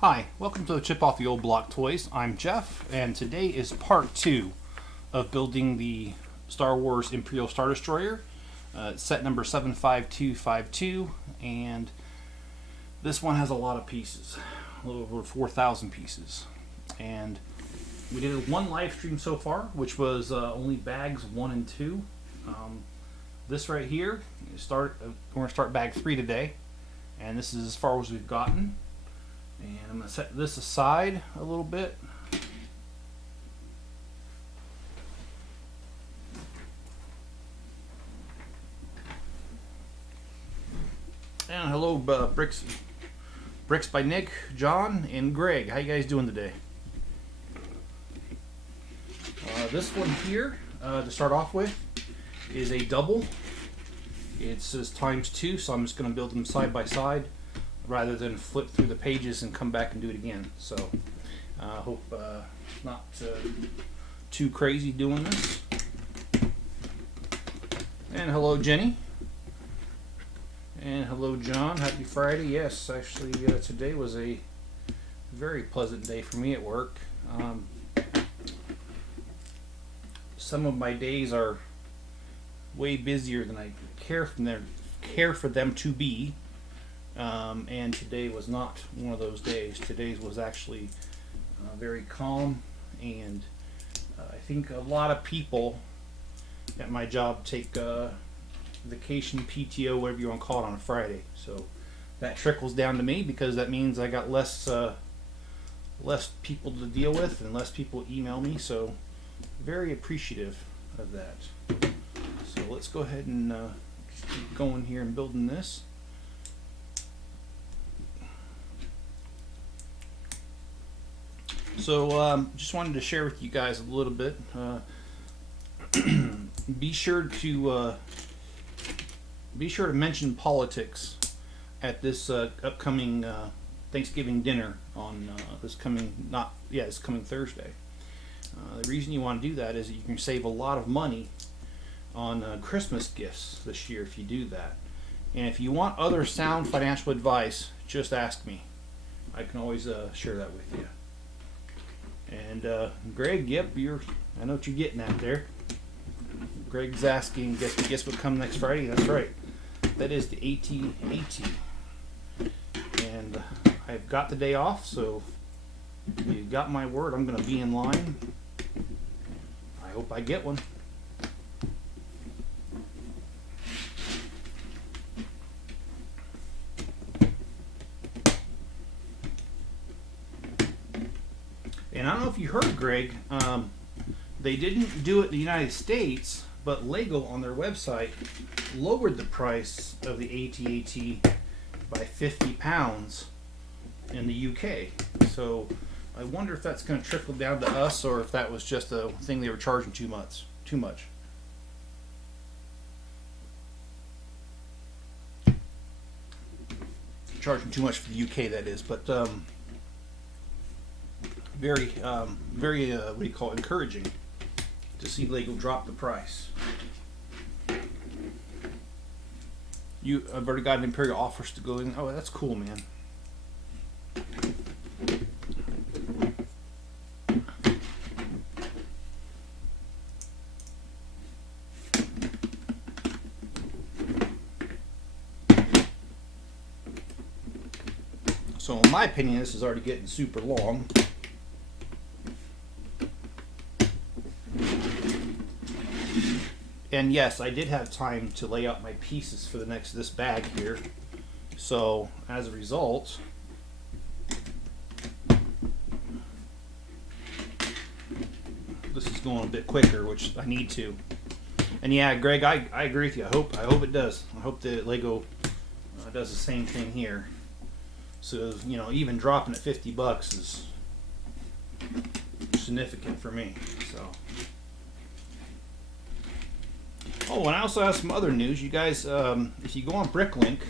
Hi, welcome to the Chip Off the Old Block Toys. I'm Jeff, and today is part 2 of building the Star Wars Imperial Star Destroyer, set number 75252, and this one has a lot of pieces, a little over 4,000 pieces. And we did one live stream so far, which was only bags 1 and 2. This right here, we're going to start bag 3 today, and this is as far as we've gotten. And I'm going to set this aside a little bit. And hello, Bricks by Nick, John, and Greg. How you guys doing today? This one here, to start off with, is a double. It says ×2, so I'm just going to build them side by side, rather than flip through the pages and come back and do it again. So I hope not too crazy doing this. And hello, Jenny. And hello, John. Happy Friday. Yes, actually today was a very pleasant day for me at work. Some of my days are way busier than I care for them to be. And today was not one of those days. Today's was actually very calm, and I think a lot of people at my job take vacation, PTO, whatever you want to call it, on a Friday. So that trickles down to me, because that means I got less people to deal with and less people email me. So very appreciative of that. So let's go ahead and just keep going here and building this. So just wanted to share with you guys a little bit. Be sure to mention politics at this upcoming Thanksgiving dinner on this coming Thursday. The reason you want to do that is that you can save a lot of money on Christmas gifts this year if you do that. And if you want other sound financial advice, just ask me. I can always share that with you. And Greg, yep, I know what you're getting at there. Greg's asking, guess what comes next Friday? That's right. That is the AT-AT. And I've got the day off, so you've got my word. I'm going to be in line. I hope I get one. And I don't know if you heard, Greg, they didn't do it in the United States, but Lego on their website lowered the price of the AT-AT by £50 in the UK. So I wonder if that's going to trickle down to us, or if that was just a thing they were charging too much. Charging too much for the UK, that is. But very what do you call it, encouraging to see Lego drop the price. I've already got an Imperial offers to go in. Oh, that's cool, man. So in my opinion, this is already getting super long. And yes, I did have time to lay out my pieces for this bag here. So as a result, this is going a bit quicker, which I need to. And yeah, Greg, I agree with you. I hope it does. I hope that Lego does the same thing here. So even dropping at $50 is significant for me. So. Oh, and I also have some other news. You guys, if you go on Bricklink,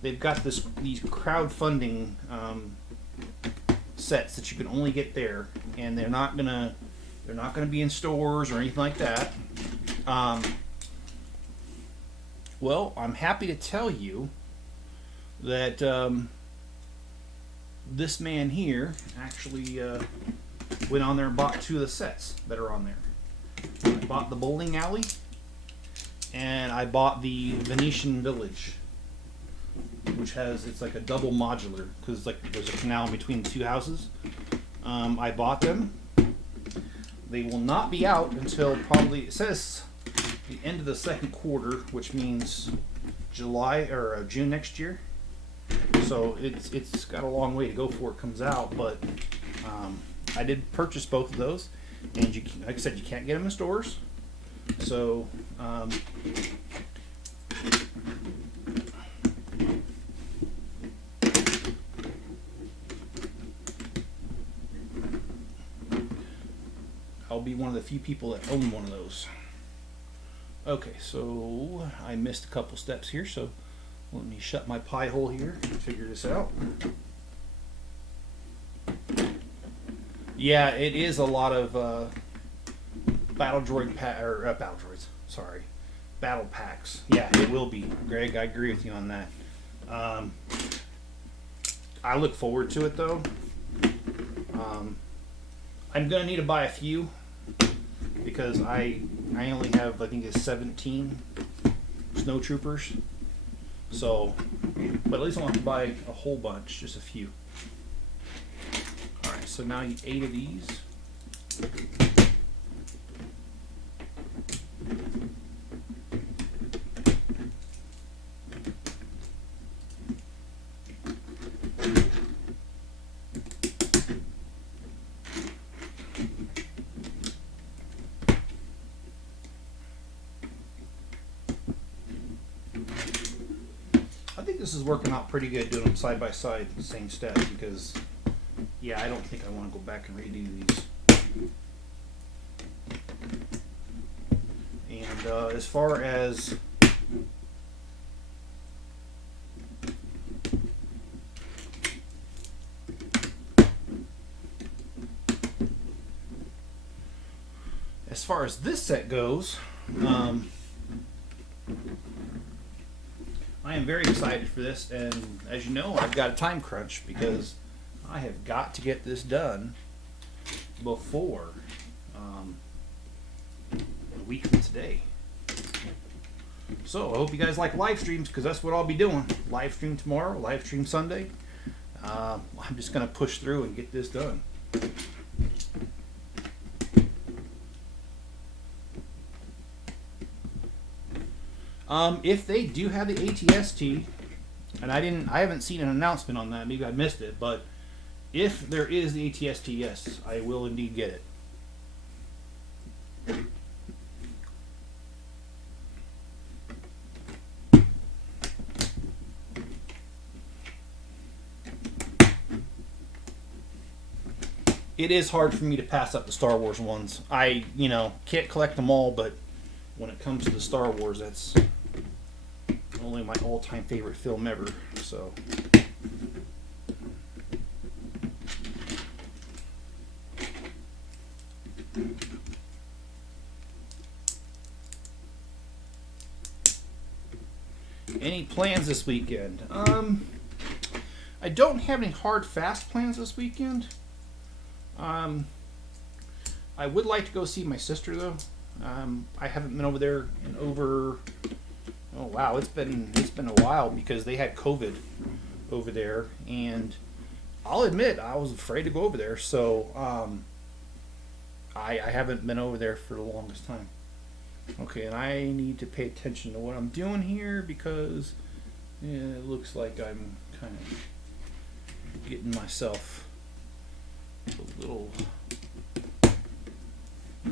they've got these crowdfunding sets that you can only get there, and they're not gonna be in stores or anything like that. Well, I'm happy to tell you that this man here actually went on there and bought 2 of the sets that are on there. I bought the bowling alley, and I bought the Venetian Village, which it's like a double modular because like there's a canal between the 2 houses. I bought them. They will not be out until probably, it says, the end of the 2nd quarter, which means July or June next year. So it's got a long way to go before it comes out, but I did purchase both of those, and like I said, you can't get them in stores. So I'll be one of the few people that own one of those. Okay, so I missed a couple steps here, so let me shut my pie hole here and figure this out. Yeah, it is a lot of battle packs. Yeah, it will be, Greg. I agree with you on that. I look forward to it though. I'm gonna need to buy a few because I only have, I think it's 17 snow troopers. So, but at least I don't have to buy a whole bunch, just a few. Alright, so now you 8 of these. I think this is working out pretty good doing them side by side, the same step, because yeah, I don't think I want to go back and redo these. And as far as this set goes, I am very excited for this, and as you know, I've got a time crunch because I have got to get this done before a week from today. So I hope you guys like live streams, because that's what I'll be doing. Live stream tomorrow, live stream Sunday. I'm just going to push through and get this done. If they do have the ATST, and I haven't seen an announcement on that, maybe I missed it, but if there is the ATST, yes, I will indeed get it. It is hard for me to pass up the Star Wars ones. I, can't collect them all, but when it comes to the Star Wars, that's only my all-time favorite film ever. So any plans this weekend? I don't have any hard fast plans this weekend. I would like to go see my sister though. I haven't been over there in over, oh wow, it's been a while, because they had COVID over there, and I'll admit I was afraid to go over there, so I haven't been over there for the longest time. Okay, and I need to pay attention to what I'm doing here, because it looks like I'm kind of getting myself a little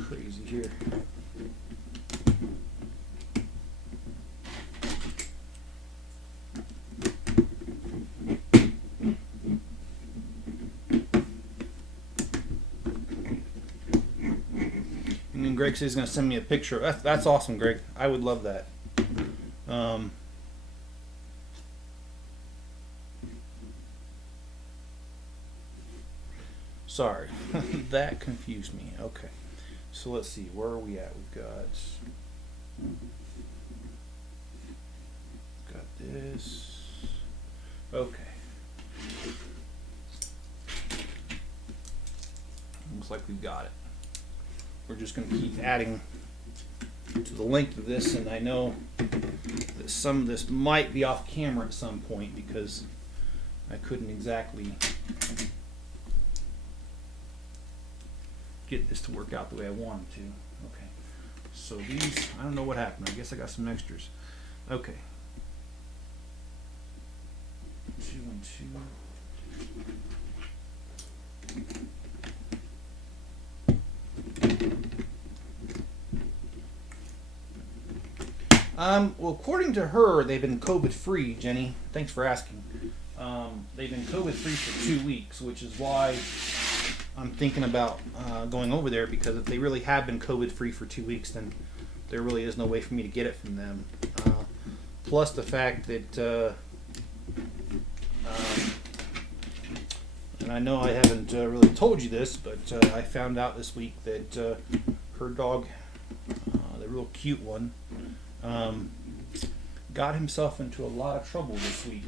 crazy here. And then Greg says he's going to send me a picture. That's awesome, Greg. I would love that. Sorry, that confused me. Okay, so let's see, where are we at? We've got this. Okay. looks like we've got it. We're just going to keep adding to the length of this, and I know that some of this might be off camera at some point because I couldn't exactly get this to work out the way I wanted to. Okay, so these, I don't know what happened. I guess I got some extras. Okay. 2 and 2. Well, according to her, they've been COVID-free, Jenny. Thanks for asking. They've been COVID-free for 2 weeks, which is why I'm thinking about going over there, because if they really have been COVID-free for 2 weeks, then there really is no way for me to get it from them. Plus the fact that, and I know I haven't really told you this, but I found out this week that her dog, the real cute one, got himself into a lot of trouble this week.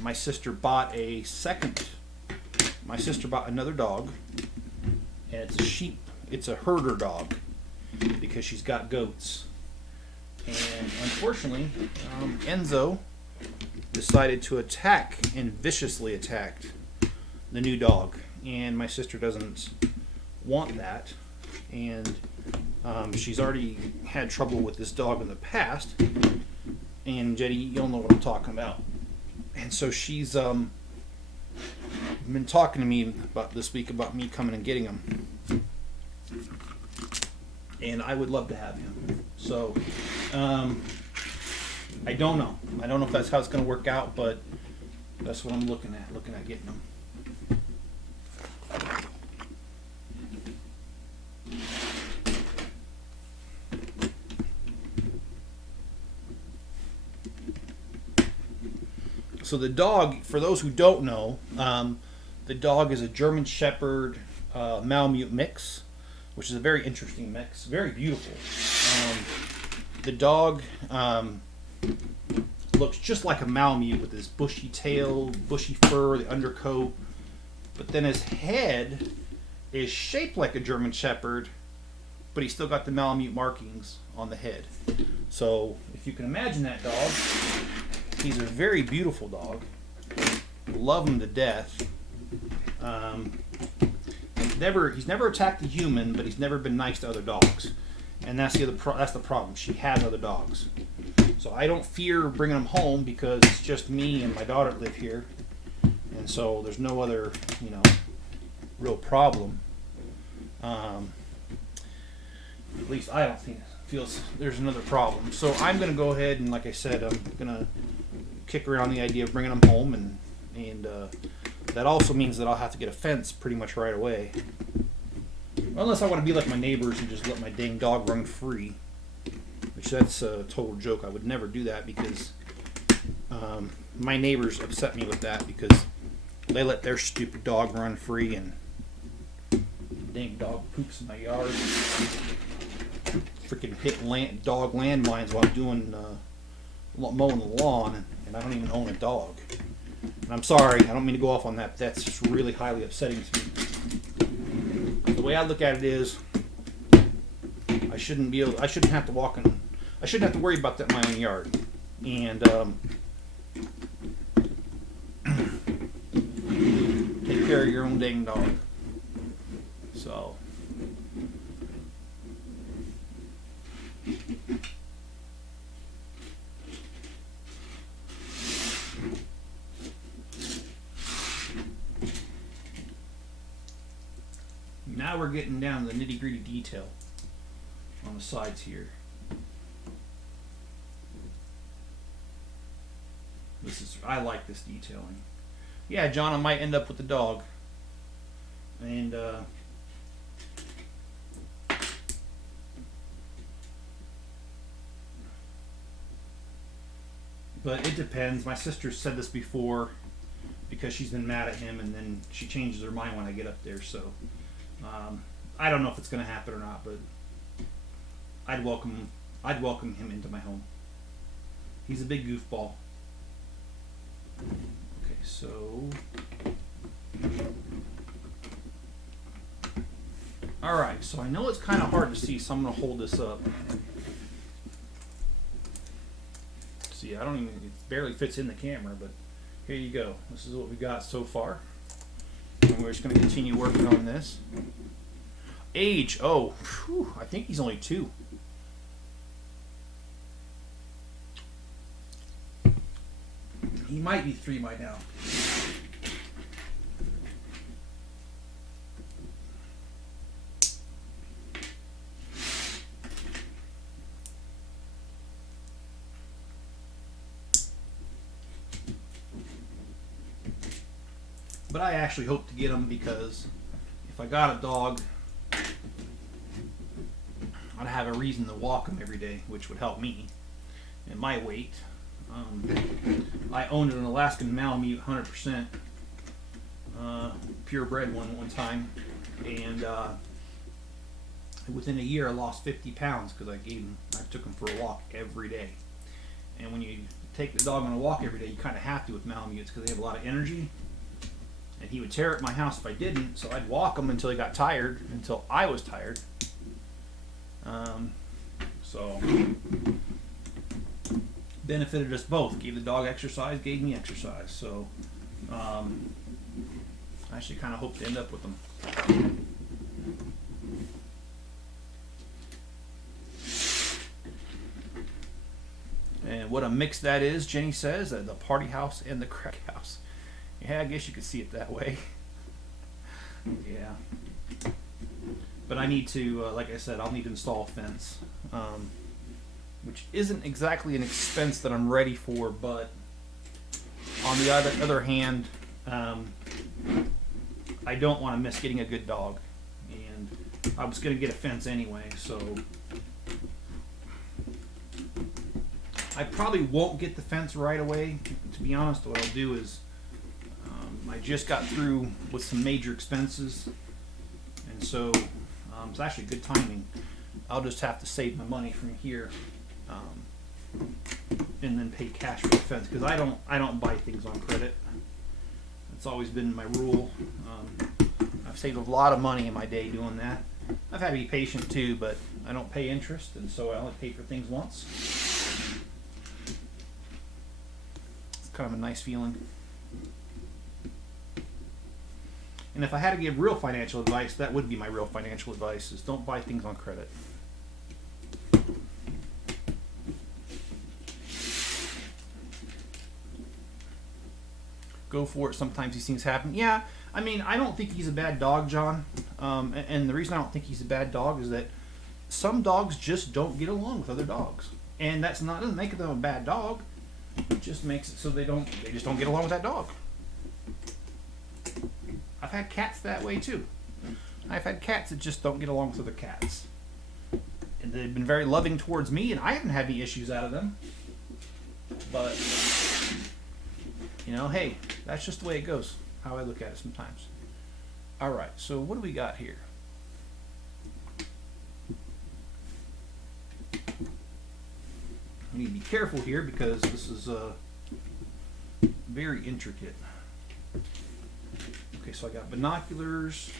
My sister bought another dog, and it's a sheep. It's a herder dog because she's got goats. And unfortunately, Enzo decided to attack and viciously attacked the new dog. And my sister doesn't want that. And she's already had trouble with this dog in the past. And Jenny, you'll know what I'm talking about. And so she's been talking to me about this week about me coming and getting him. And I would love to have him. So I don't know. I don't know if that's how it's going to work out, but that's what I'm looking at getting him. So the dog, for those who don't know, the dog is a German Shepherd Malamute mix, which is a very interesting mix, very beautiful. The dog looks just like a Malamute with his bushy tail, bushy fur, the undercoat, but then his head is shaped like a German Shepherd, but he's still got the Malamute markings on the head. So if you can imagine that dog, he's a very beautiful dog. Love him to death. He's never attacked a human, but he's never been nice to other dogs, and that's the problem. She has other dogs, so I don't fear bringing him home because it's just me and my daughter that live here, and so there's no other, real problem. At least I don't feel there's another problem. So I'm gonna go ahead and, like I said, I'm gonna kick around the idea of bringing him home, and that also means that I'll have to get a fence pretty much right away. Unless I want to be like my neighbors and just let my dang dog run free. Which that's a total joke. I would never do that because my neighbors upset me with that because they let their stupid dog run free and the dang dog poops in my yard. Freaking hit dog landmines while I'm doing mowing the lawn, and I don't even own a dog. And I'm sorry, I don't mean to go off on that, but that's just really highly upsetting to me. The way I look at it is, I shouldn't have to worry about that in my own yard. And take care of your own dang dog. So now we're getting down to the nitty-gritty detail on the sides here. I like this detailing. Yeah, John, I might end up with the dog. And but it depends. My sister said this before because she's been mad at him, and then she changes her mind when I get up there. So I don't know if it's going to happen or not, but I'd welcome him into my home. He's a big goofball. Okay, so Alright, so I know it's kind of hard to see, so I'm going to hold this up. See, I don't even, it barely fits in the camera, but here you go. This is what we got so far. And we're just going to continue working on this. Age, oh, whew, I think he's only 2. He might be 3 by now. But I actually hope to get him because if I got a dog, I'd have a reason to walk him every day, which would help me and my weight. I owned an Alaskan Malamute 100% purebred one time, and within a year I lost 50 pounds because I took him for a walk every day. And when you take the dog on a walk every day, you kind of have to with Malamutes because they have a lot of energy. And he would tear at my house if I didn't, so I'd walk him until he got tired, until I was tired. So benefited us both. Gave the dog exercise, gave me exercise. So I actually kind of hope to end up with them. And what a mix that is, Jenny says, the party house and the crack house. Yeah, I guess you could see it that way. Yeah. But I need to, like I said, I'll need to install a fence. Which isn't exactly an expense that I'm ready for, but on the other hand, I don't want to miss getting a good dog. And I was going to get a fence anyway, so I probably won't get the fence right away. To be honest, what I'll do is I just got through with some major expenses, and so it's actually good timing. I'll just have to save my money from here, and then pay cash for the fence because I don't buy things on credit. It's always been my rule. I've saved a lot of money in my day doing that. I've had to be patient too, but I don't pay interest, and so I only pay for things once. It's kind of a nice feeling. And if I had to give real financial advice, that would be my real financial advice, is don't buy things on credit. Go for it. Sometimes these things happen. Yeah, I mean, I don't think he's a bad dog, John. And the reason I don't think he's a bad dog is that some dogs just don't get along with other dogs. And that's not, doesn't make them a bad dog. It just makes it so they just don't get along with that dog. I've had cats that way too. I've had cats that just don't get along with other cats. And they've been very loving towards me, and I haven't had any issues out of them. But, you know, hey, that's just the way it goes, how I look at it sometimes. Alright, so what do we got here? I need to be careful here because this is very intricate. Okay, so I got binoculars.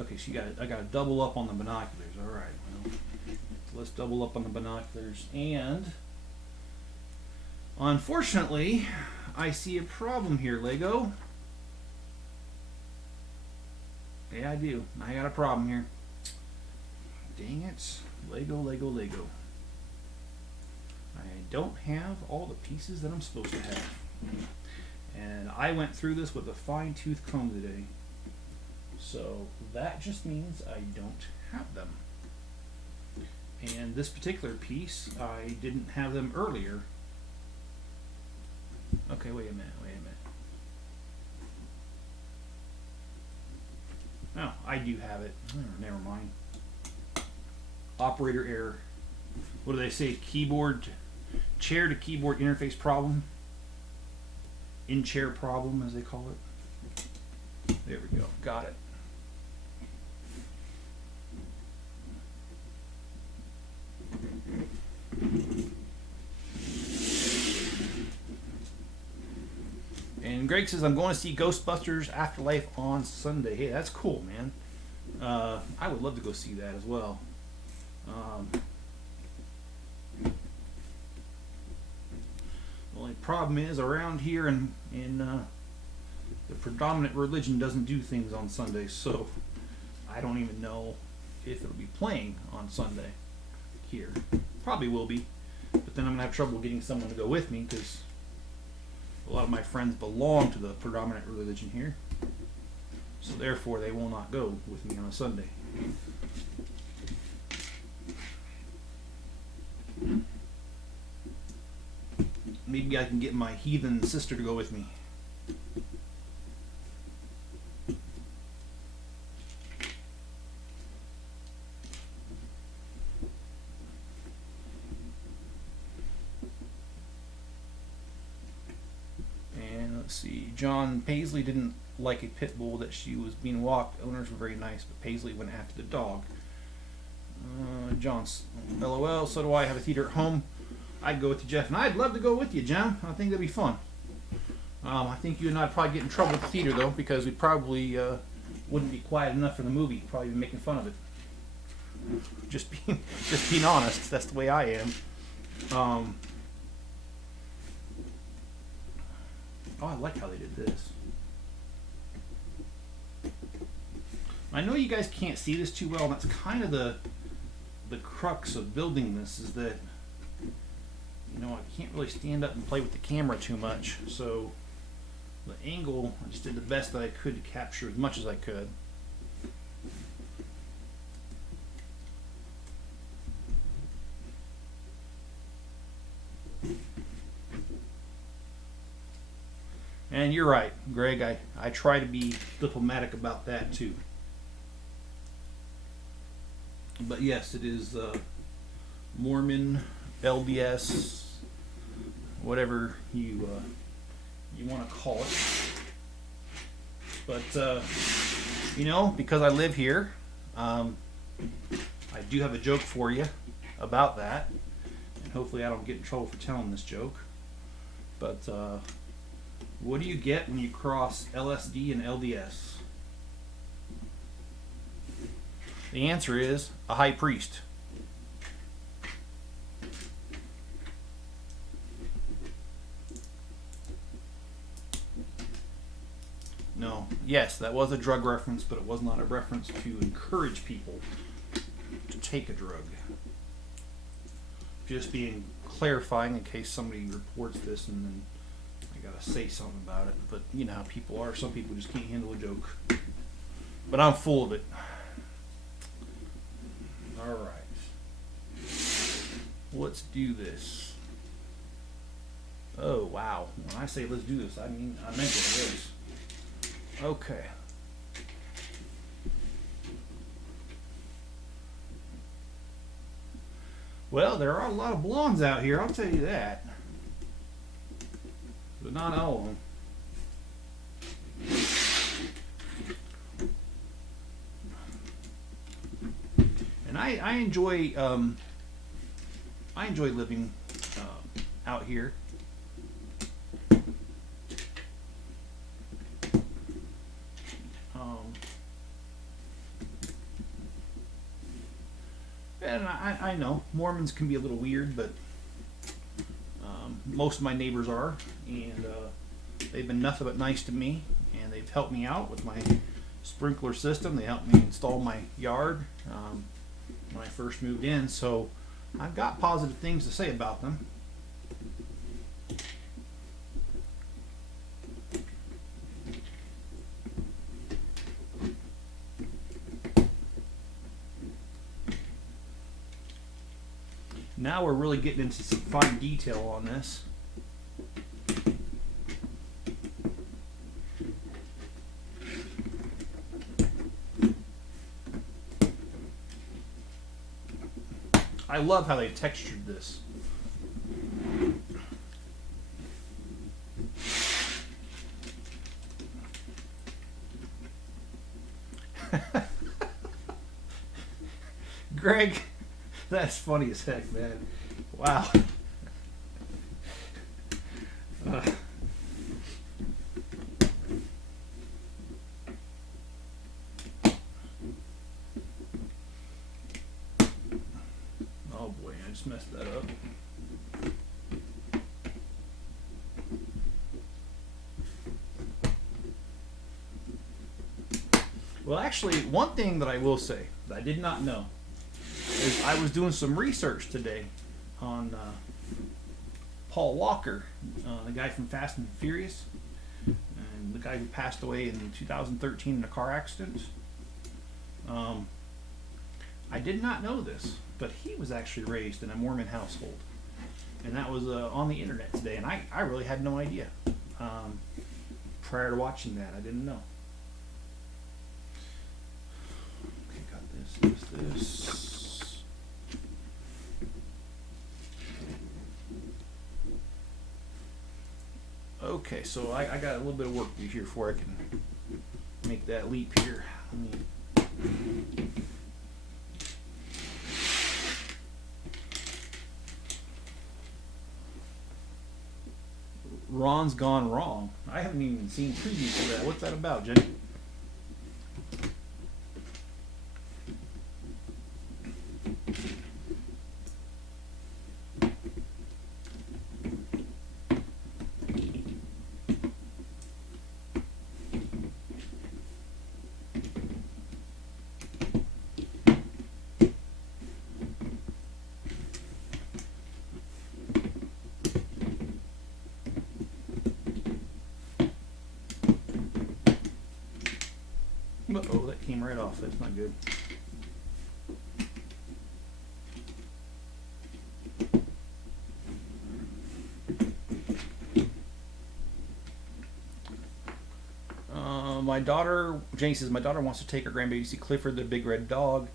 Okay, so I got to double up on the binoculars. All right, well, so let's double up on the binoculars. And unfortunately, I see a problem here, Lego. Yeah, I do. I got a problem here. Dang it. Lego. I don't have all the pieces that I'm supposed to have. And I went through this with a fine-tooth comb today. So that just means I don't have them. And this particular piece, I didn't have them earlier. Okay, wait a minute. No, I do have it. Never mind. Operator error. What do they say? Chair to keyboard interface problem. In-chair problem, as they call it. There we go. Got it. And Greg says, I'm going to see Ghostbusters Afterlife on Sunday. Hey, that's cool, man. I would love to go see that as well. The only problem is around here in the predominant religion doesn't do things on Sundays, so I don't even know if it'll be playing on Sunday here. Probably will be, but then I'm gonna have trouble getting someone to go with me because a lot of my friends belong to the predominant religion here, so therefore they will not go with me on a Sunday. Maybe I can get my heathen sister to go with me. Let's see. John Paisley didn't like a pit bull that she was being walked. Owners were very nice, but Paisley went after the dog. John's LOL. So do I. Have a theater at home. I'd go with you, Jeff, and I'd love to go with you, John. I think that'd be fun. I think you and I'd probably get in trouble with the theater though, because we probably wouldn't be quiet enough for the movie. Probably be making fun of it. Just being honest. That's the way I am. Oh, I like how they did this. I know you guys can't see this too well, and that's kind of the crux of building this, is that, you know, I can't really stand up and play with the camera too much, so the angle, I just did the best that I could to capture as much as I could. And you're right, Greg, I try to be diplomatic about that too. But yes, it is Mormon, LDS, whatever you want to call it. But, you know, because I live here, I do have a joke for you about that. And hopefully I don't get in trouble for telling this joke. But, what do you get when you cross LSD and LDS? The answer is a high priest. No. Yes, that was a drug reference, but it was not a reference to encourage people to take a drug. Just being clarifying in case somebody reports this and then I gotta say something about it, but you know how people are. Some people just can't handle a joke. But I'm full of it. Alright. Let's do this. Oh, wow. When I say let's do this, I mean, I meant it is. Okay. Well, there are a lot of blondes out here, I'll tell you that. But not all of them. And I enjoy living out here. And I know Mormons can be a little weird, but most of my neighbors are, and they've been nothing but nice to me, and they've helped me out with my sprinkler system. They helped me install my yard when I first moved in, so I've got positive things to say about them. Now we're really getting into some fine detail on this. I love how they textured this. Greg, that's funny as heck, man. Wow. just messed that up. Well, actually, one thing that I will say that I did not know is I was doing some research today on Paul Walker, the guy from Fast and Furious, and the guy who passed away in 2013 in a car accident. I did not know this, but he was actually raised in a Mormon household, and that was on the internet today, and I really had no idea. Prior to watching that, I didn't know. Okay, got this. Okay, so I got a little bit of work to do here before I can make that leap here. Ron's Gone Wrong. I haven't even seen previews for that. What's that about, Jenny? Oh, that came right off. That's not good. My daughter, Jane says, my daughter wants to take her grandbaby to see Clifford the Big Red Dog.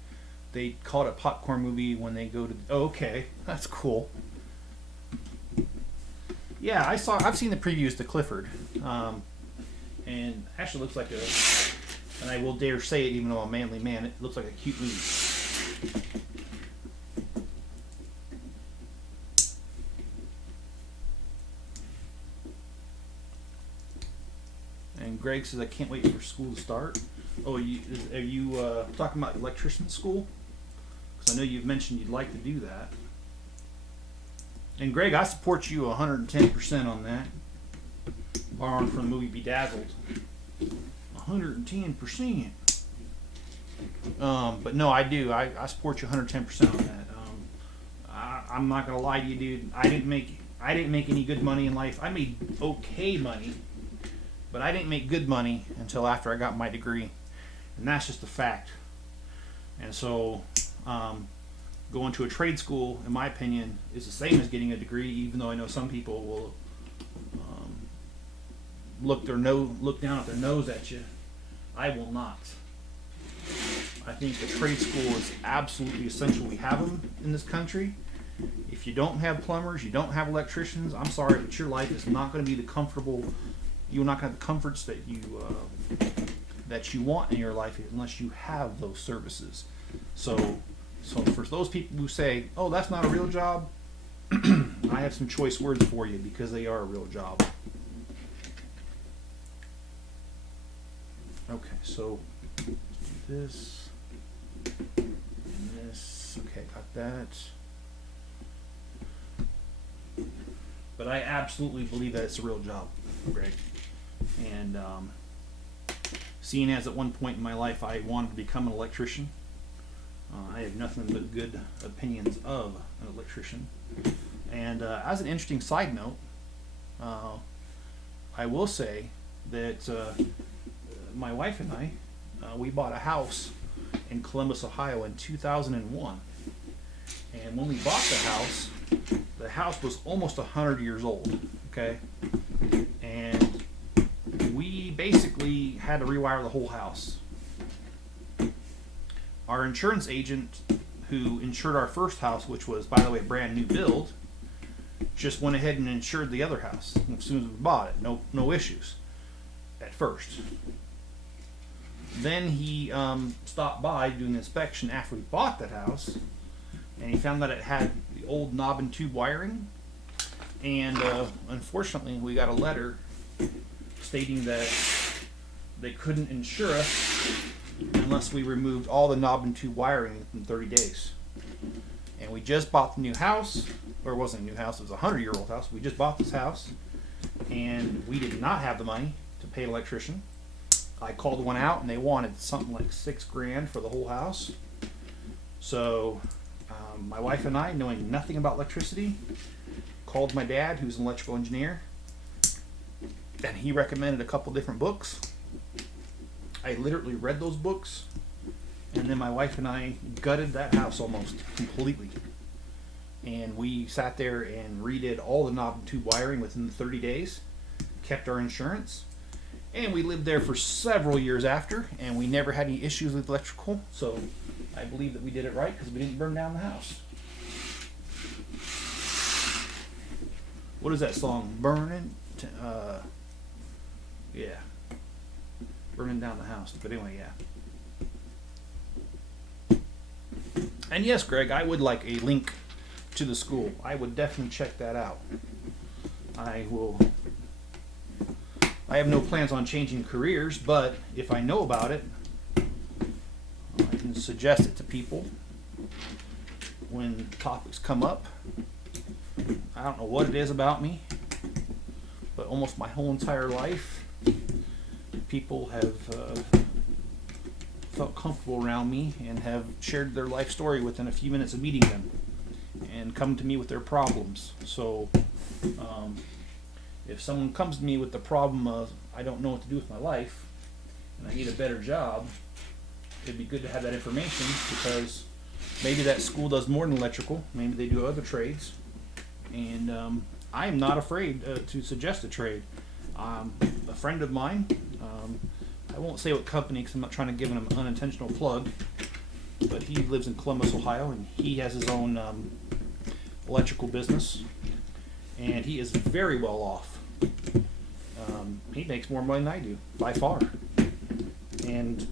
They call it a popcorn movie when they go to. Oh, okay, that's cool. Yeah, I've seen the previews to Clifford, and actually looks like a. And I will dare say it, even though I'm a manly man, it looks like a cute movie. And Greg says, I can't wait for school to start. Oh, are you talking about electrician school? Because I know you've mentioned you'd like to do that. And Greg, I support you 110% on that. Borrowing from the movie Bedazzled. 110%. But no, I do. I support you 110% on that. I'm not gonna lie to you, dude. I didn't make any good money in life. I made okay money, but I didn't make good money until after I got my degree, and that's just a fact. And so, going to a trade school, in my opinion, is the same as getting a degree. Even though I know some people will look down at their nose at you. I will not. I think the trade school is absolutely essential. We have them in this country. If you don't have plumbers, you don't have electricians, I'm sorry, but your life is not going to be the comfortable. You're not going to have the comforts that you want in your life unless you have those services. So for those people who say, "Oh, that's not a real job," I have some choice words for you because they are a real job. Okay, so let's do this and this. Okay, got that. But I absolutely believe that it's a real job, Greg. And seeing as at one point in my life I wanted to become an electrician, I have nothing but good opinions of an electrician. And as an interesting side note, I will say that my wife and I, we bought a house in Columbus, Ohio in 2001. And when we bought the house was almost 100 years old, okay? And we basically had to rewire the whole house. Our insurance agent, who insured our first house, which was, by the way, a brand new build, just went ahead and insured the other house as soon as we bought it. No issues at first. Then he stopped by doing an inspection after we bought that house, and he found that it had the old knob and tube wiring. And unfortunately, we got a letter stating that they couldn't insure us unless we removed all the knob and tube wiring in 30 days. And we just bought the new house, or it wasn't a new house, it was a 100-year-old house. We just bought this house, and we did not have the money to pay an electrician. I called one out, and they wanted something like $6,000 for the whole house. So my wife and I, knowing nothing about electricity, called my dad, who's an electrical engineer, and he recommended a couple different books. I literally read those books, and then my wife and I gutted that house almost completely. And we sat there and redid all the knob and tube wiring within the 30 days, kept our insurance, and we lived there for several years after, and we never had any issues with electrical. So I believe that we did it right because we didn't burn down the house. What is that song? Yeah. Burning down the house. But anyway, yeah. And yes, Greg, I would like a link to the school. I would definitely check that out. I have no plans on changing careers, but if I know about it, I can suggest it to people when topics come up. I don't know what it is about me, but almost my whole entire life, people have felt comfortable around me and have shared their life story within a few minutes of meeting them and come to me with their problems. So if someone comes to me with the problem of I don't know what to do with my life and I need a better job, it'd be good to have that information, because maybe that school does more than electrical, maybe they do other trades, and I am not afraid to suggest a trade. A friend of mine, I won't say what company because I'm not trying to give him an unintentional plug, but he lives in Columbus, Ohio, and he has his own electrical business, and he is very well off. He makes more money than I do, by far, and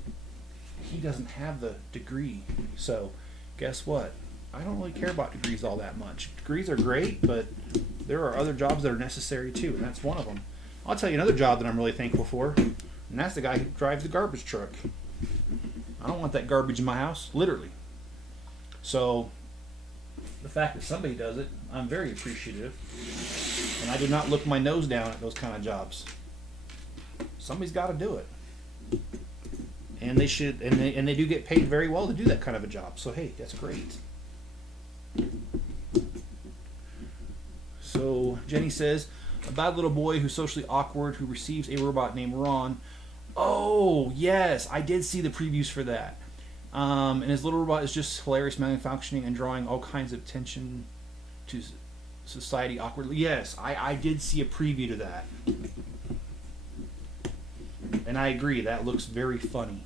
he doesn't have the degree. So guess what? I don't really care about degrees all that much. Degrees are great, but there are other jobs that are necessary too, and that's one of them. I'll tell you another job that I'm really thankful for, and that's the guy who drives the garbage truck. I don't want that garbage in my house, literally. So the fact that somebody does it, I'm very appreciative, and I do not look my nose down at those kind of jobs. Somebody's got to do it, and they should, and they do get paid very well to do that kind of a job. So hey, that's great. So Jenny says, a bad little boy who's socially awkward who receives a robot named Ron. Oh yes, I did see the previews for that. And his little robot is just hilarious, malfunctioning and drawing all kinds of attention to society awkwardly. Yes, I did see a preview to that, and I agree, that looks very funny.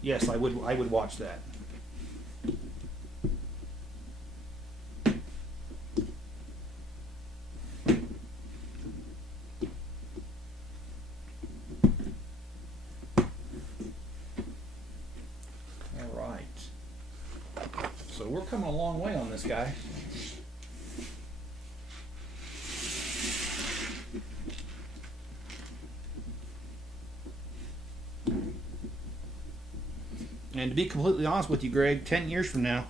Yes, I would watch that. So we're coming a long way on this guy. And to be completely honest with you, Greg, 10 years from now,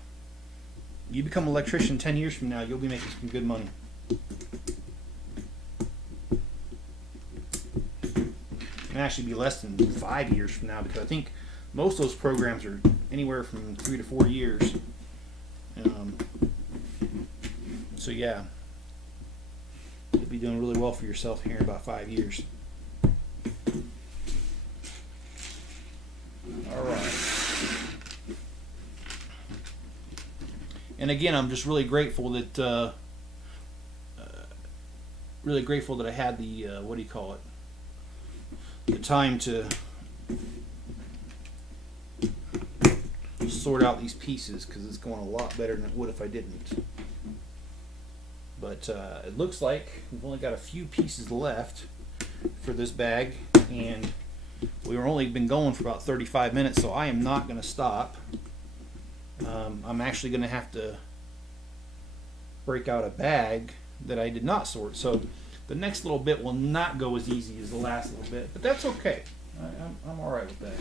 you become an electrician, 10 years from now, you'll be making some good money. It may actually be less than 5 years from now, because I think most of those programs are anywhere from 3 to 4 years. So yeah, you'll be doing really well for yourself here in about 5 years. All right. And again, I'm just really grateful that I had the what do you call it? The time to sort out these pieces, because it's going a lot better than it would if I didn't. But it looks like we've only got a few pieces left for this bag, and we've only been going for about 35 minutes, so I am not going to stop. I'm actually going to have to break out a bag that I did not sort. So the next little bit will not go as easy as the last little bit, but that's okay. I'm all right with that.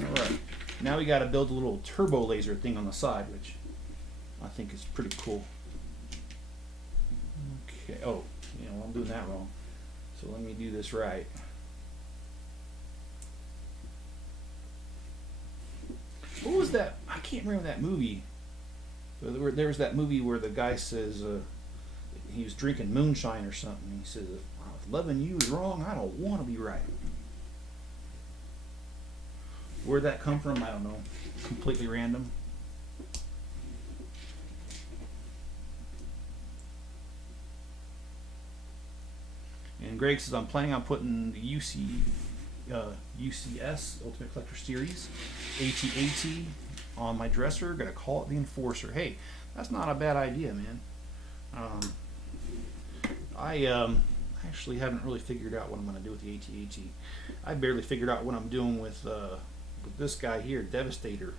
All right. Now we got to build a little turbo laser thing on the side, which I think is pretty cool. Okay. Oh, I'm doing that wrong. So let me do this right. What was that? I can't remember that movie. There was that movie where the guy says he was drinking moonshine or something. He says, "If loving you is wrong, I don't want to be right." Where'd that come from? I don't know. Completely random. And Greg says, I'm planning on putting the UCS, Ultimate Collector Series, AT-AT, on my dresser. Gonna call it the Enforcer. Hey, that's not a bad idea, man. I actually haven't really figured out what I'm gonna do with the AT-AT. I barely figured out what I'm doing with this guy here, Devastator.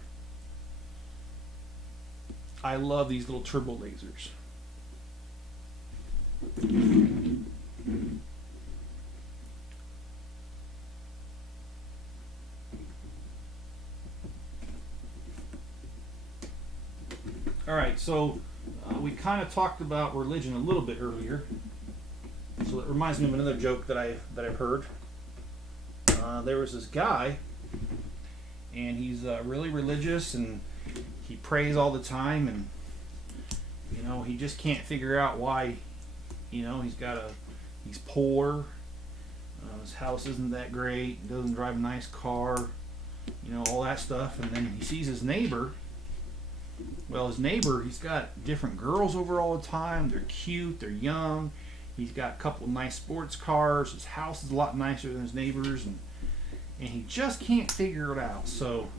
I love these little turbo lasers. Alright, so we kind of talked about religion a little bit earlier. So it reminds me of another joke that I've heard. There was this guy, and he's really religious, and he prays all the time, and he just can't figure out why. He's poor. His house isn't that great. He doesn't drive a nice car. All that stuff, and then he sees his neighbor. Well, his neighbor, he's got different girls over all the time. They're cute, they're young. He's got a couple of nice sports cars. His house is a lot nicer than his neighbor's, and he just can't figure it out. So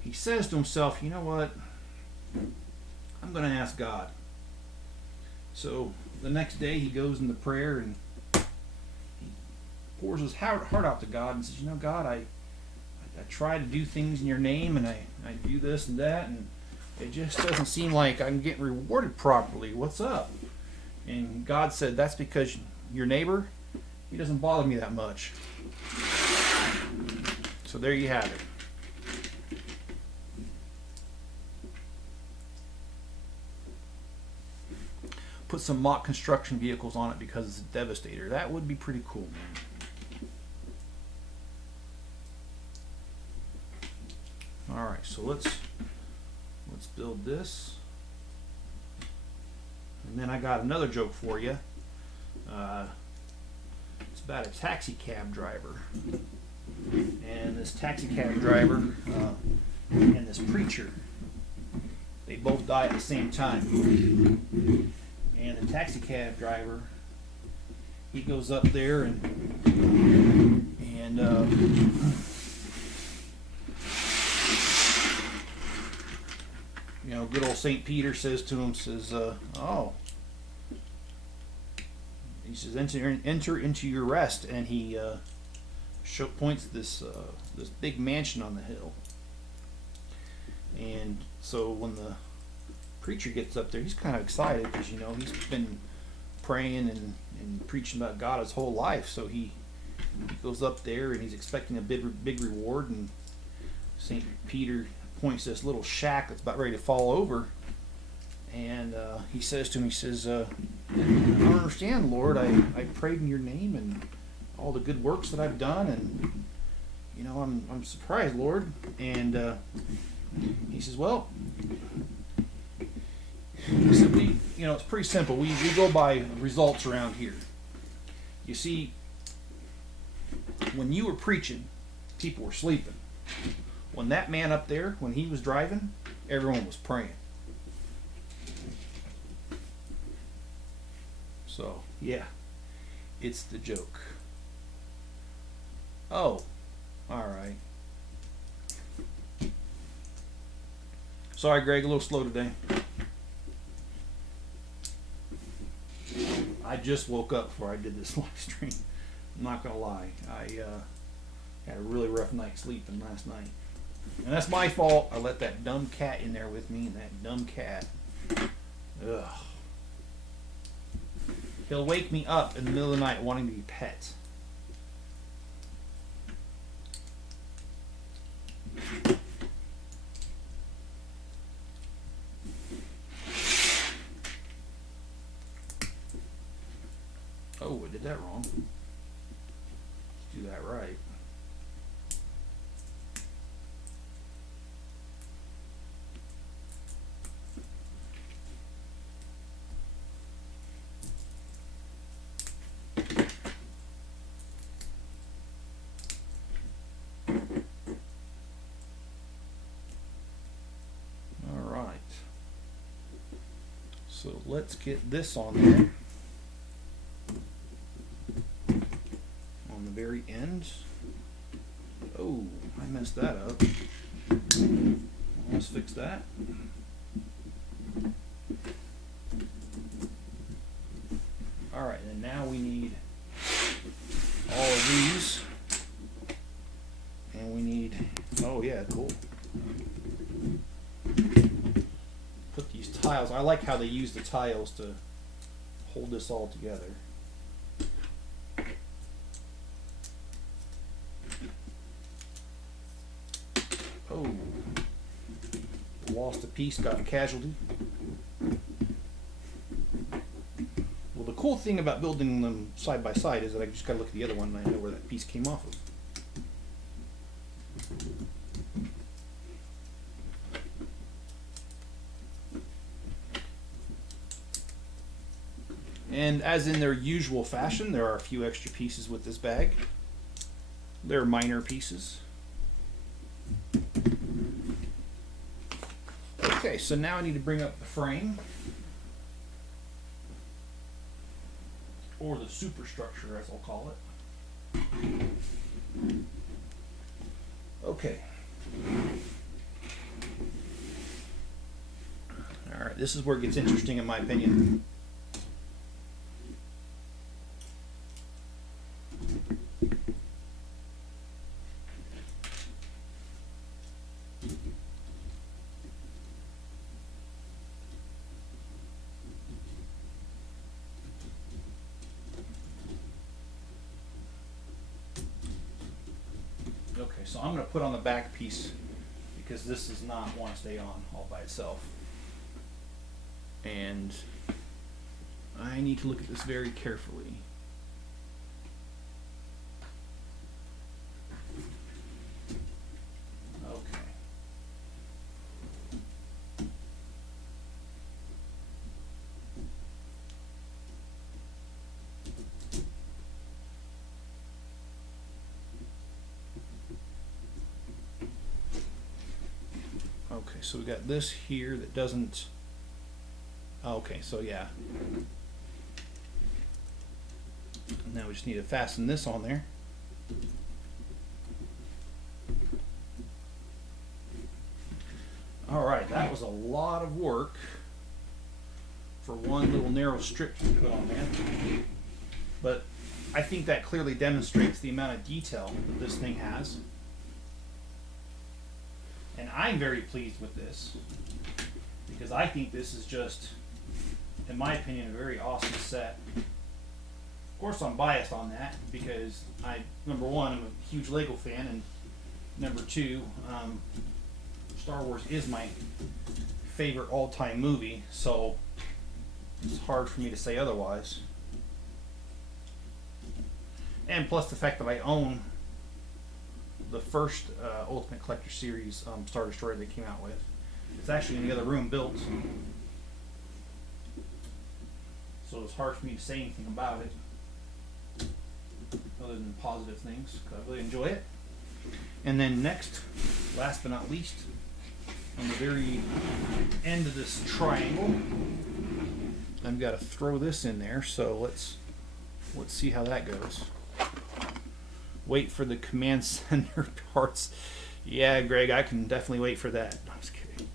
he says to himself, you know what? I'm going to ask God. So the next day he goes into prayer and he pours his heart out to God and says, God, I try to do things in your name, and I do this and that, and it just doesn't seem like I'm getting rewarded properly. What's up? And God said, that's because your neighbor, he doesn't bother me that much. So there you have it. Put some mock construction vehicles on it because it's a Devastator. That would be pretty cool, man. Alright, so let's build this. And then I got another joke for you. It's about a taxi cab driver. And this taxi cab driver and this preacher, they both die at the same time. And the taxi cab driver, he goes up there and good old St. Peter says to him, he says, enter into your rest, and he points this big mansion on the hill. And so when the preacher gets up there, he's kind of excited because he's been praying and preaching about God his whole life. So he goes up there and he's expecting a big reward, and St. Peter points to this little shack that's about ready to fall over, and he says to him, I don't understand, Lord. I prayed in your name and all the good works that I've done, and I'm surprised, Lord. And he says, well, he said, it's pretty simple. We go by results around here. You see, when you were preaching, people were sleeping. When that man up there, when he was driving, everyone was praying. So, yeah, it's the joke. Oh, alright. Sorry, Greg, a little slow today. I just woke up before I did this live stream. I'm not going to lie. I had a really rough night's sleeping last night. And that's my fault. I let that dumb cat in there with me, and that dumb cat. Ugh. He'll wake me up in the middle of the night wanting to be pet. did that wrong. Let's do that right. So let's get this on there. On the very end. Oh, I messed that up. Let's fix that. Alright, and now we need all of these. And we need, oh yeah, cool. Put these tiles. I like how they use the tiles to hold this all together. Oh, lost a piece, got a casualty. Well, the cool thing about building them side by side is that I just gotta look at the other one and I know where that piece came off of. And as in their usual fashion, there are a few extra pieces with this bag. They're minor pieces. Okay, so now I need to bring up the frame. Or the superstructure, as I'll call it. Okay. Alright, this is where it gets interesting in my opinion. Okay, so I'm going to put on the back piece because this does not want to stay on all by itself. And I need to look at this very carefully. Okay. Okay, so we got this here that doesn't. Okay, so yeah. Now we just need to fasten this on there. Alright, that was a lot of work for one little narrow strip to put on there. But I think that clearly demonstrates the amount of detail that this thing has. And I'm very pleased with this because I think this is just, in my opinion, a very awesome set. Of course, I'm biased on that because number one, I'm a huge Lego fan, and number two, Star Wars is my favorite all-time movie, so it's hard for me to say otherwise. And plus the fact that I own the first Ultimate Collector Series Star Destroyer they came out with. It's actually in the other room built. So it's hard for me to say anything about it other than positive things, because I really enjoy it. And then next, last but not least, on the very end of this triangle, I've got to throw this in there, so let's see how that goes. Wait for the command center parts. Yeah, Greg, I can definitely wait for that. No, I'm just kidding.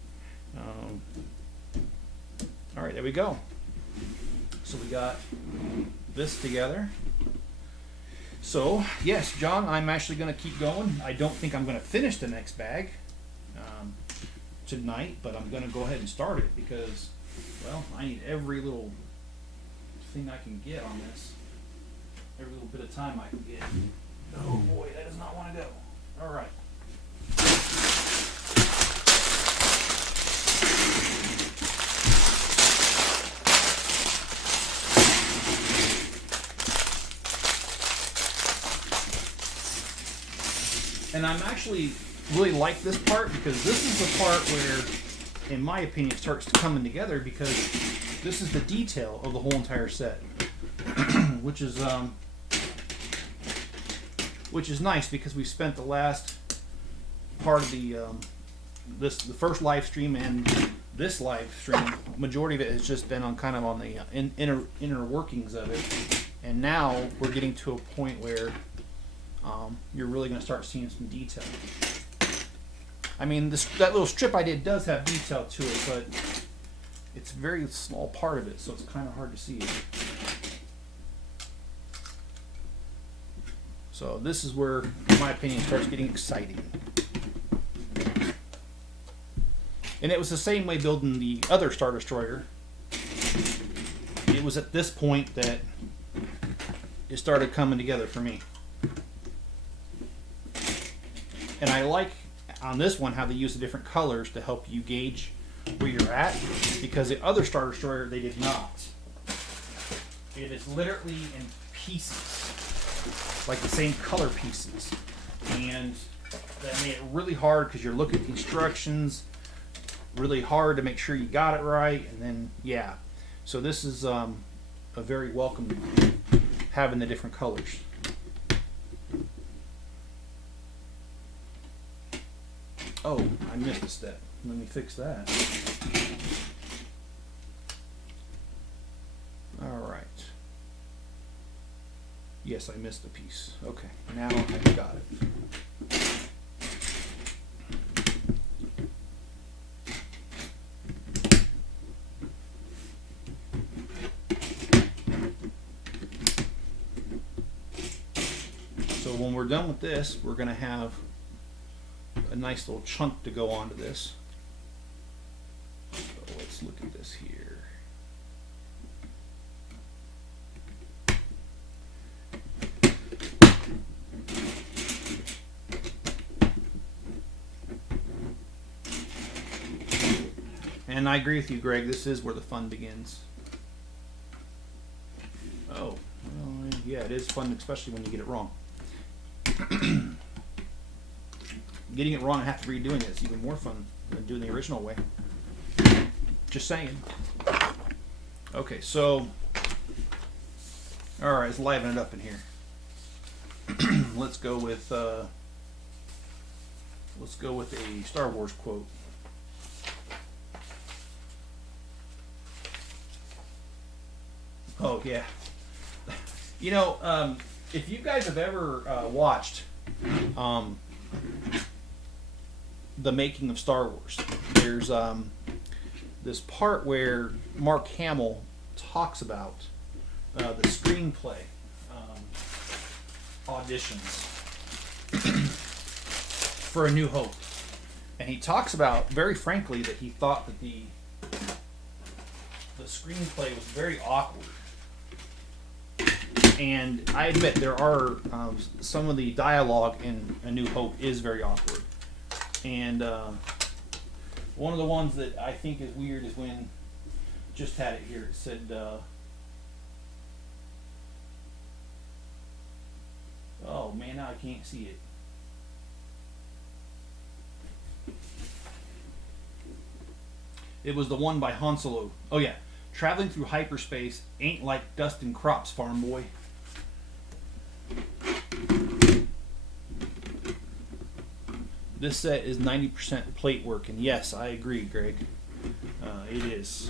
All right, there we go. So we got this together. So, yes, John, I'm actually going to keep going. I don't think I'm going to finish the next bag tonight, but I'm going to go ahead and start it because, well, I need every little thing I can get on this. Every little bit of time I can get. Oh boy, that does not want to go. All right. I'm actually really like this part because this is the part where, in my opinion, it starts coming together because this is the detail of the whole entire set, which is nice because we spent the last part of the first live stream and this live stream, majority of it has just been on kind of on the inner workings of it, and now we're getting to a point where you're really going to start seeing some detail. I mean, that little strip I did does have detail to it, but it's a very small part of it, so it's kind of hard to see it. So this is where, in my opinion, it starts getting exciting. And it was the same way building the other Star Destroyer. It was at this point that it started coming together for me. And I like on this one how they use the different colors to help you gauge where you're at, because the other Star Destroyer they did not. It is literally in pieces, like the same color pieces, and that made it really hard because you're looking at the instructions really hard to make sure you got it right, and then yeah. So this is a very welcome having the different colors. Oh, I missed a step. Let me fix that. All right. Yes, I missed a piece. Okay, now I got it. So when we're done with this, we're going to have a nice little chunk to go onto this. So let's look at this here. And I agree with you, Greg. This is where the fun begins. Oh, well, yeah, it is fun, especially when you get it wrong. Getting it wrong and have to redoing it is even more fun than doing the original way. Just saying. Okay, so all right, let's liven it up in here. Let's go with a Star Wars quote. Oh yeah. You know, if you guys have ever watched the making of Star Wars, there's this part where Mark Hamill talks about the screenplay auditions for A New Hope, and he talks about very frankly that he thought that the screenplay was very awkward. And I admit there are some of the dialogue in A New Hope is very awkward. And one of the ones that I think is weird is when, just had it here, it said, oh man, now I can't see it. It was the one by Han Solo. Oh yeah, traveling through hyperspace ain't like dusting crops, farm boy. This set is 90% plate work, and yes, I agree, Greg. It is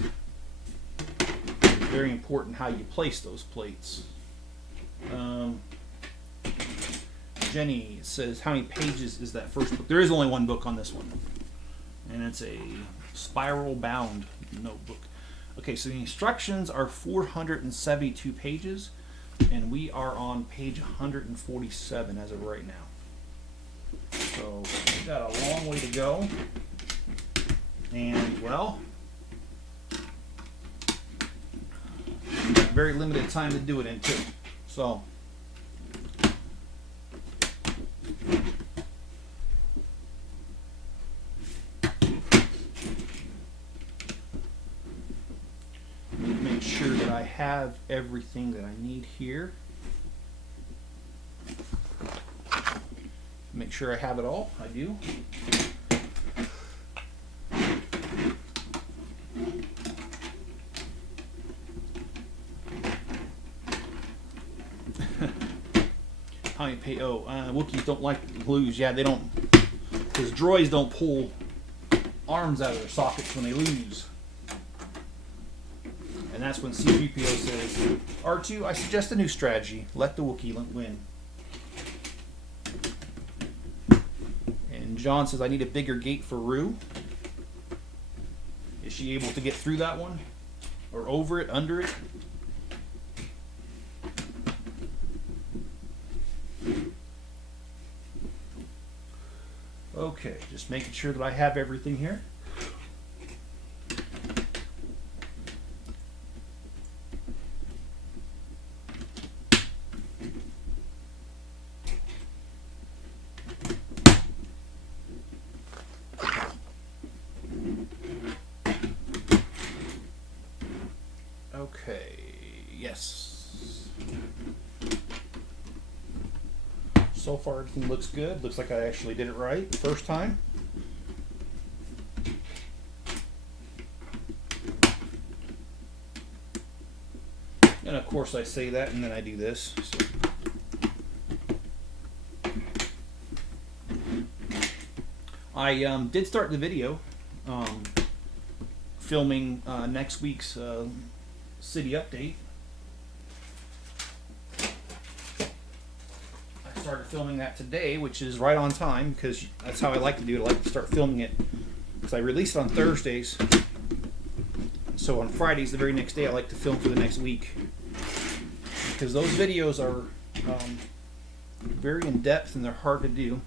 very important how you place those plates. Jenny says, how many pages is that first book? There is only one book on this one, and it's a spiral bound notebook. Okay, so the instructions are 472 pages, and we are on page 147 as of right now. So we've got a long way to go, and well, we've got very limited time to do it in too. So make sure that I have everything that I need here. Make make sure I have it all. I do. How you pay? Oh, Wookiees don't like blues. Yeah, they don't. Because droids don't pull arms out of their sockets when they lose. And that's when C-3PO says, R2, I suggest a new strategy. Let the Wookiee win. And John says, I need a bigger gate for Rue. Is she able to get through that one? Or over it, under it? Okay, just making sure that I have everything here. Okay, yes. So far everything looks good. Looks like I actually did it right the first time. And of course I say that and then I do this. So. I did start the video filming next week's city update. I started filming that today, which is right on time because that's how I like to do it. I like to start filming it because I release it on Thursdays. So on Fridays, the very next day, I like to film for the next week because those videos are very in depth and they're hard to do.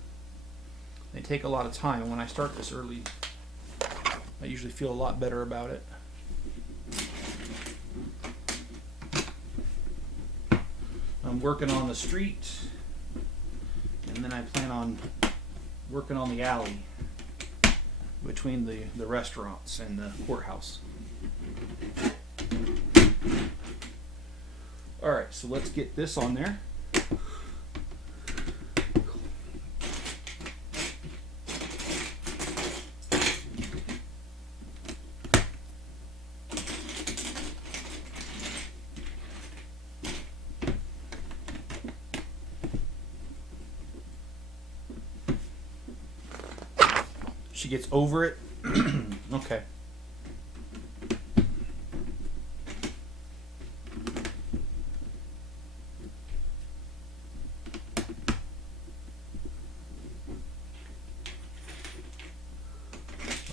They take a lot of time, and when I start this early, I usually feel a lot better about it. I'm working on the street, and then I plan on working on the alley between the restaurants and the courthouse. Alright, so let's get this on there. She gets over it. Okay.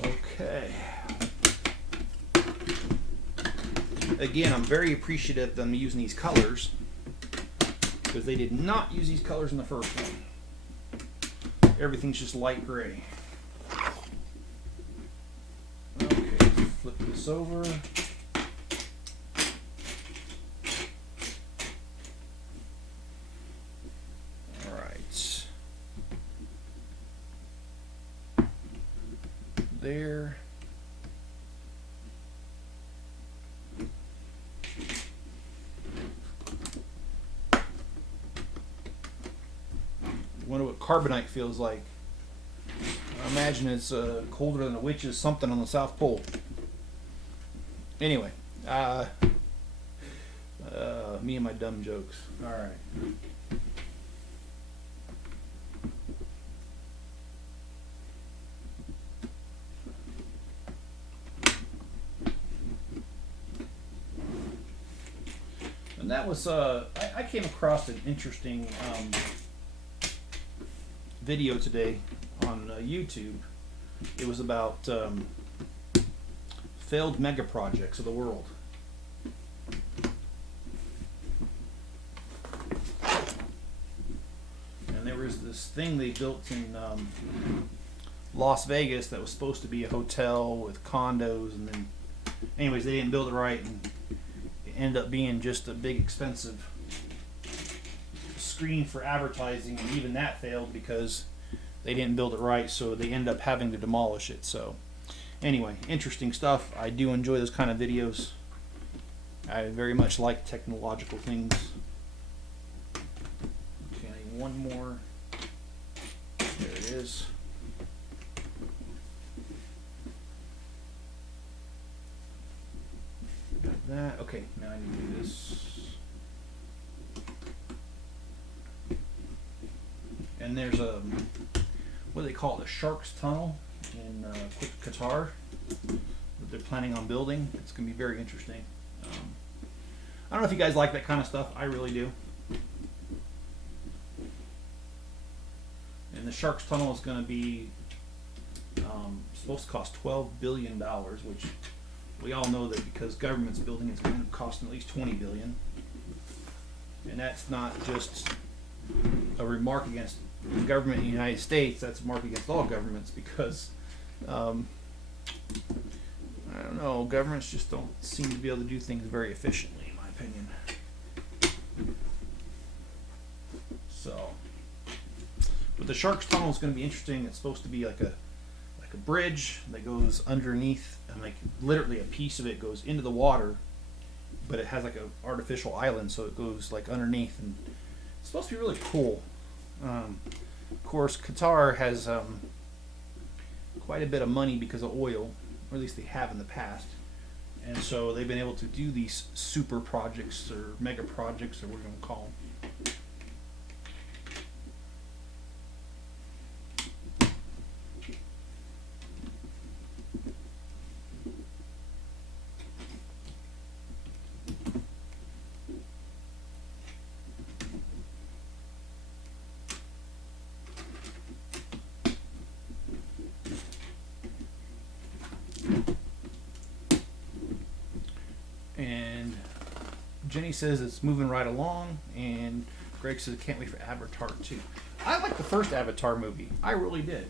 Okay. Again, I'm very appreciative of them using these colors because they did not use these colors in the first one. Everything's just light gray. Flip this over. All right. There. I wonder what carbonite feels like. I imagine it's colder than a witch's something on the South Pole. Anyway, me and my dumb jokes. All right. And that was, I came across an interesting video today on YouTube. It was about failed mega projects of the world. And there was this thing they built in Las Vegas that was supposed to be a hotel with condos, and then anyways they didn't build it right, and it ended up being just a big expensive screen for advertising, and even that failed because they didn't build it right, so they ended up having to demolish it. So anyway, interesting stuff. I do enjoy those kind of videos. I very much like technological things. Okay, I need one more. There is. Got that. Okay, now I need to do this. And there's a, what do they call it, a Shark's Tunnel in Qatar that they're planning on building. It's going to be very interesting. I don't know if you guys like that kind of stuff. I really do. And the Shark's Tunnel is going to be supposed to cost $12 billion, which we all know that because government's building it's going to cost at least $20 billion. And that's not just a remark against the government in the United States. That's a mark against all governments because I don't know, governments just don't seem to be able to do things very efficiently, in my opinion. So, but the Shark's Tunnel is going to be interesting. It's supposed to be like a bridge that goes underneath, and like literally a piece of it goes into the water, but it has like an artificial island, so it goes like underneath, and it's supposed to be really cool. Of course, Qatar has quite a bit of money because of oil, or at least they have in the past, and so they've been able to do these super projects or mega projects, or what we're going to call them. And Jenny says it's moving right along, and Greg says can't wait for Avatar 2. I liked the first Avatar movie. I really did.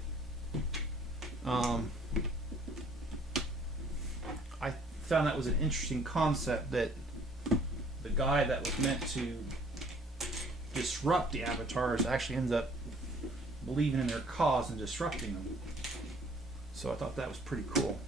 I found that was an interesting concept, that the guy that was meant to disrupt the Avatars actually ends up believing in their cause and disrupting them. So I thought that was pretty cool.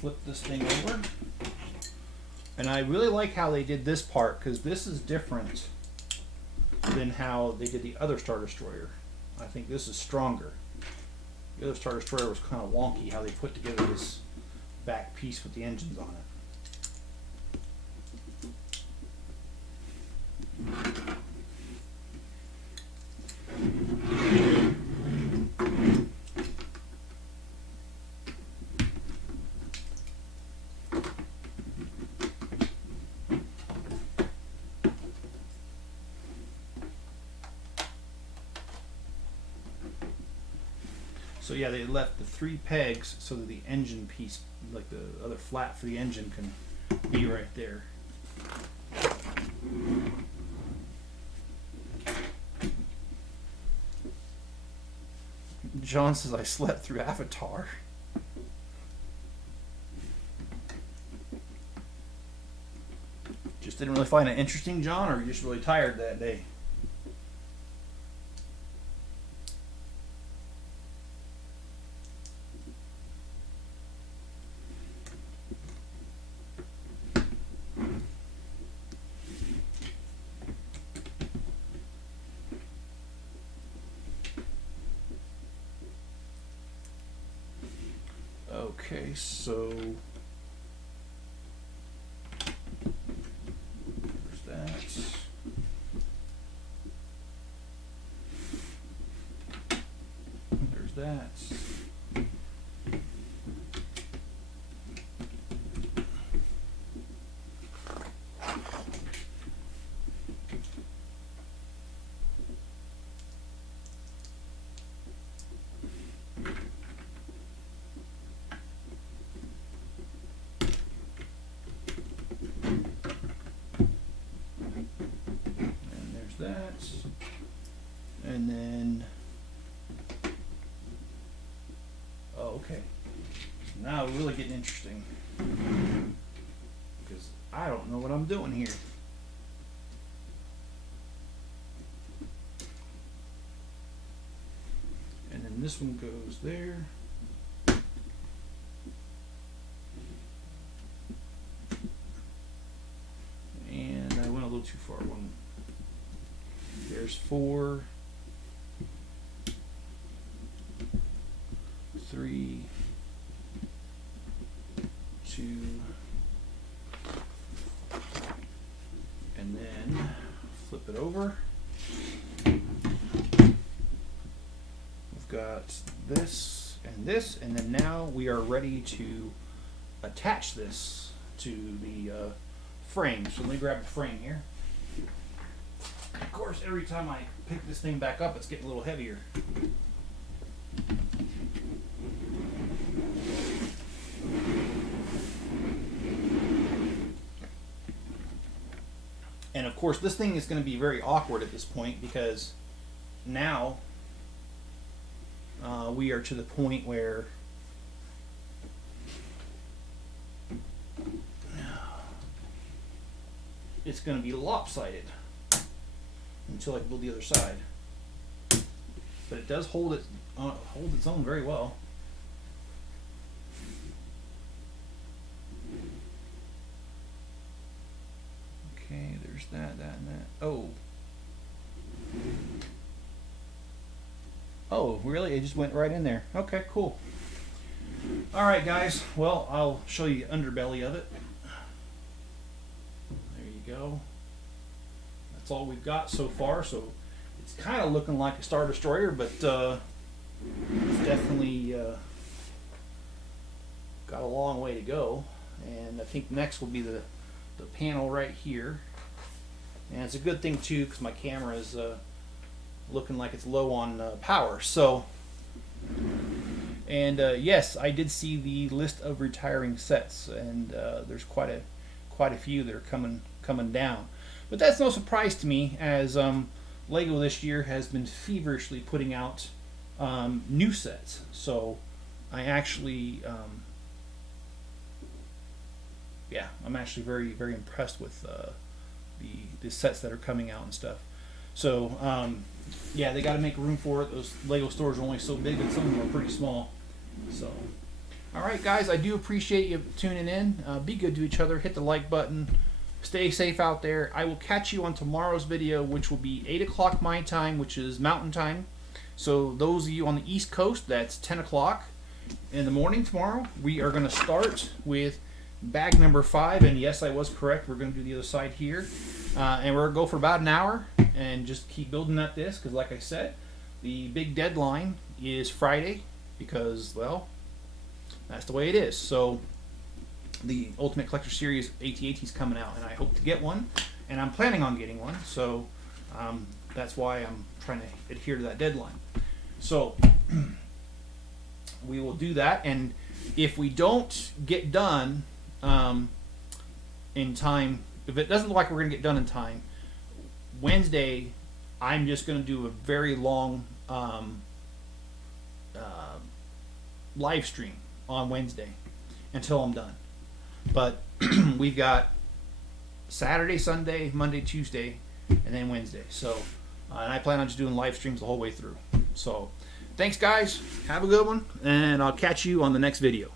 Flip this thing over, and I really like how they did this part, because this is different than how they did the other Star Destroyer. I think this is stronger. The other Star Destroyer was kind of wonky how they put together this back piece with the engines on it. So yeah, they left the 3 pegs so that the engine piece, like the other flat for the engine, can be right there. John says I slept through Avatar. Just didn't really find it interesting, John, or you're just really tired that day? Okay, so there's that. There's that. That, and then okay, Now we're really getting interesting. Because I don't know what I'm doing here. And then this one goes there. And I went a little too far. One. There's 4, 3, 2, and then flip it over. We've got this, and then now we are ready to attach this to the frame. So let me grab the frame here. Of course, every time I pick this thing back up, it's getting a little heavier. And of course, this thing is going to be very awkward at this point because now we are to the point where it's going to be lopsided until I build the other side. But it does hold its own very well. Okay, there's that, and that. Oh, really? It just went right in there. Okay, cool. All right, guys. Well, I'll show you the underbelly of it. There you go. That's all we've got so far. So it's kind of looking like a Star Destroyer, but it's definitely got a long way to go. And I think next will be the panel right here. And it's a good thing too because my camera is looking like it's low on power. So, and yes, I did see the list of retiring sets, and there's quite a few that are coming down. But that's no surprise to me, as Lego this year has been feverishly putting out new sets. So I actually, yeah, I'm actually very, very impressed with the sets that are coming out and stuff. So yeah, they got to make room for it. Those Lego stores are only so big, and some of them are pretty small. So, all right, guys, I do appreciate you tuning in. Be good to each other. Hit the like button. Stay safe out there. I will catch you on tomorrow's video, which will be 8 o'clock my time, which is Mountain Time. So those of you on the East Coast, that's 10 o'clock in the morning tomorrow. We are going to start with bag number 5, and yes, I was correct. We're going to do the other side here, and we're going to go for about an hour and just keep building at this, because like I said, the big deadline is Friday, because, well, that's the way it is. So the Ultimate Collector Series AT-AT is coming out, and I hope to get one, and I'm planning on getting one, so that's why I'm trying to adhere to that deadline. So we will do that, and if we don't get done in time, if it doesn't look like we're going to get done in time, Wednesday I'm just going to do a very long live stream on Wednesday until I'm done. But we've got Saturday, Sunday, Monday, Tuesday, and then Wednesday. So, and I plan on just doing live streams the whole way through. So, thanks guys. Have a good one, and I'll catch you on the next video.